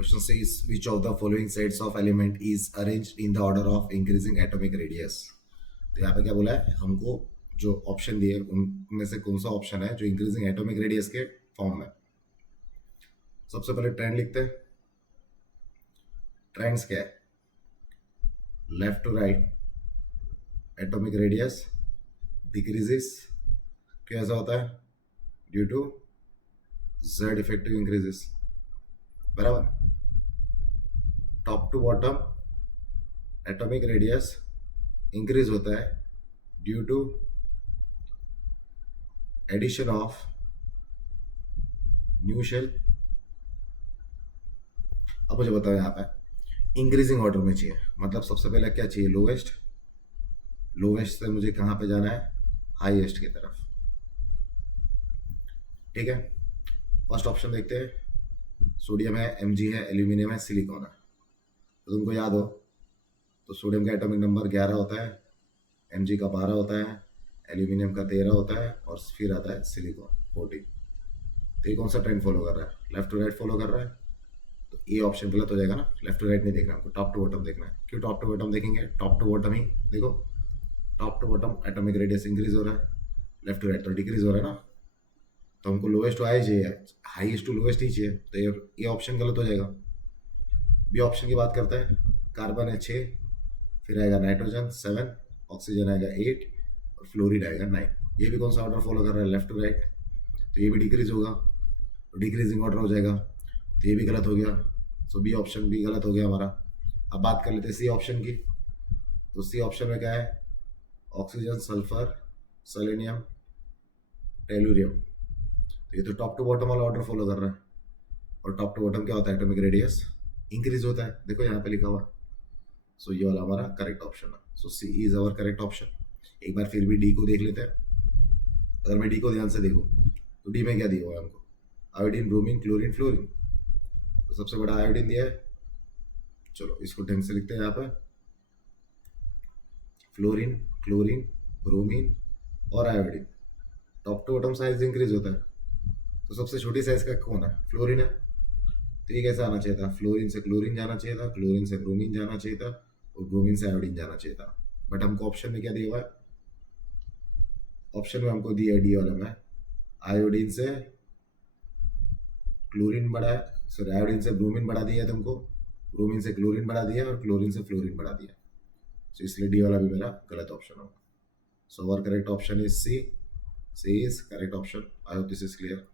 Question says which of the following sets of element is arranged in the order of increasing atomic radius. तो यहाँ पे क्या बोला है हमको, जो ऑप्शन दिए उनमें से कौन सा ऑप्शन है जो इंक्रीजिंग एटॉमिक रेडियस के फॉर्म में। सबसे पहले ट्रेंड लिखते हैं। ट्रेंड्स क्या है? Left to right atomic radius decreases. क्यों ऐसा होता है? Due to Z effective increases, बराबर। Top to bottom atomic radius increase होता है due to addition of new shell. अब मुझे बताओ यहाँ पे इंक्रीजिंग ऑर्डर में चाहिए, मतलब सबसे पहले क्या चाहिए? लोवेस्ट। लोवेस्ट से मुझे कहाँ पे जाना है? हाईएस्ट की तरफ। ठीक है, फर्स्ट ऑप्शन देखते हैं। सोडियम है, Mg है, एल्यूमिनियम है, सिलिकॉन है। तो तुमको याद हो तो सोडियम का एटॉमिक नंबर 11 होता है, Mg का 12 होता है, एल्यूमिनियम का 13 होता है और फिर आता है सिलिकॉन 14। तो ये कौन सा ट्रेंड फॉलो कर रहा है? लेफ्ट टू राइट फॉलो कर रहा है। तो ये ऑप्शन गलत हो जाएगा ना, लेफ्ट टू राइट नहीं देखना हमको, टॉप टू बॉटम देखना है। क्यों टॉप टू बॉटम देखेंगे? टॉप टू बॉटम ही देखो, top to bottom atomic radius increase हो रहा है, लेफ्ट टू राइट तो डिक्रीज हो रहा है ना। तो हमको लोवेस्ट टू हाई चाहिए, हाईएस्ट टू लोवेस्ट ही चाहिए, तो ये ऑप्शन गलत हो जाएगा। बी ऑप्शन की बात करते हैं। कार्बन है 6, फिर आएगा नाइट्रोजन 7, ऑक्सीजन आएगा 8 और फ्लोरीन आएगा 9। ये भी कौन सा ऑर्डर फॉलो कर रहा है? Left to right. तो ये भी डिक्रीज होगा, तो डिक्रीजिंग ऑर्डर हो जाएगा, तो ये भी गलत हो गया। सो बी ऑप्शन भी गलत हो गया हमारा। अब बात कर लेते हैं सी ऑप्शन की। तो सी ऑप्शन में क्या है? Oxygen, sulphur, selenium, tellurium. तो ये तो टॉप टू बॉटम वाला ऑर्डर फॉलो कर रहा है। और टॉप टू बॉटम क्या होता है? एटॉमिक रेडियस इंक्रीज होता है, देखो यहाँ पे लिखा हुआ। सो ये वाला हमारा करेक्ट ऑप्शन है। सो सी इज अवर करेक्ट ऑप्शन। एक बार फिर भी डी को देख लेते हैं। अगर मैं डी को ध्यान से देखूँ तो डी में क्या दिया हुआ है हमको? Iodine, bromine, chlorine, fluorine. तो सबसे बड़ा आयोडीन दिया है। चलो इसको ढंग से लिखते हैं यहाँ पे। फ्लोरीन, क्लोरीन, ब्रोमीन और iodine. Top to bottom size increase होता है, तो सबसे छोटी साइज का कौन है? फ्लोरीन है। तो ये कैसे आना चाहिए था? फ्लोरीन से क्लोरीन जाना चाहिए था, क्लोरीन से ब्रोमीन जाना चाहिए था और ब्रोमीन से आयोडीन जाना चाहिए था। बट हमको ऑप्शन में क्या दिया हुआ है? ऑप्शन में हमको दिया डी वाला में आयोडीन से क्लोरीन बढ़ा है, सॉरी आयोडीन से ब्रोमीन बढ़ा दिया है तुमको, ब्रोमीन से क्लोरीन बढ़ा दिया और क्लोरीन से फ्लोरीन बढ़ा दिया। सो इसलिए डी वाला भी मेरा गलत ऑप्शन होगा। So our correct option is C. C is correct option. I hope this is clear.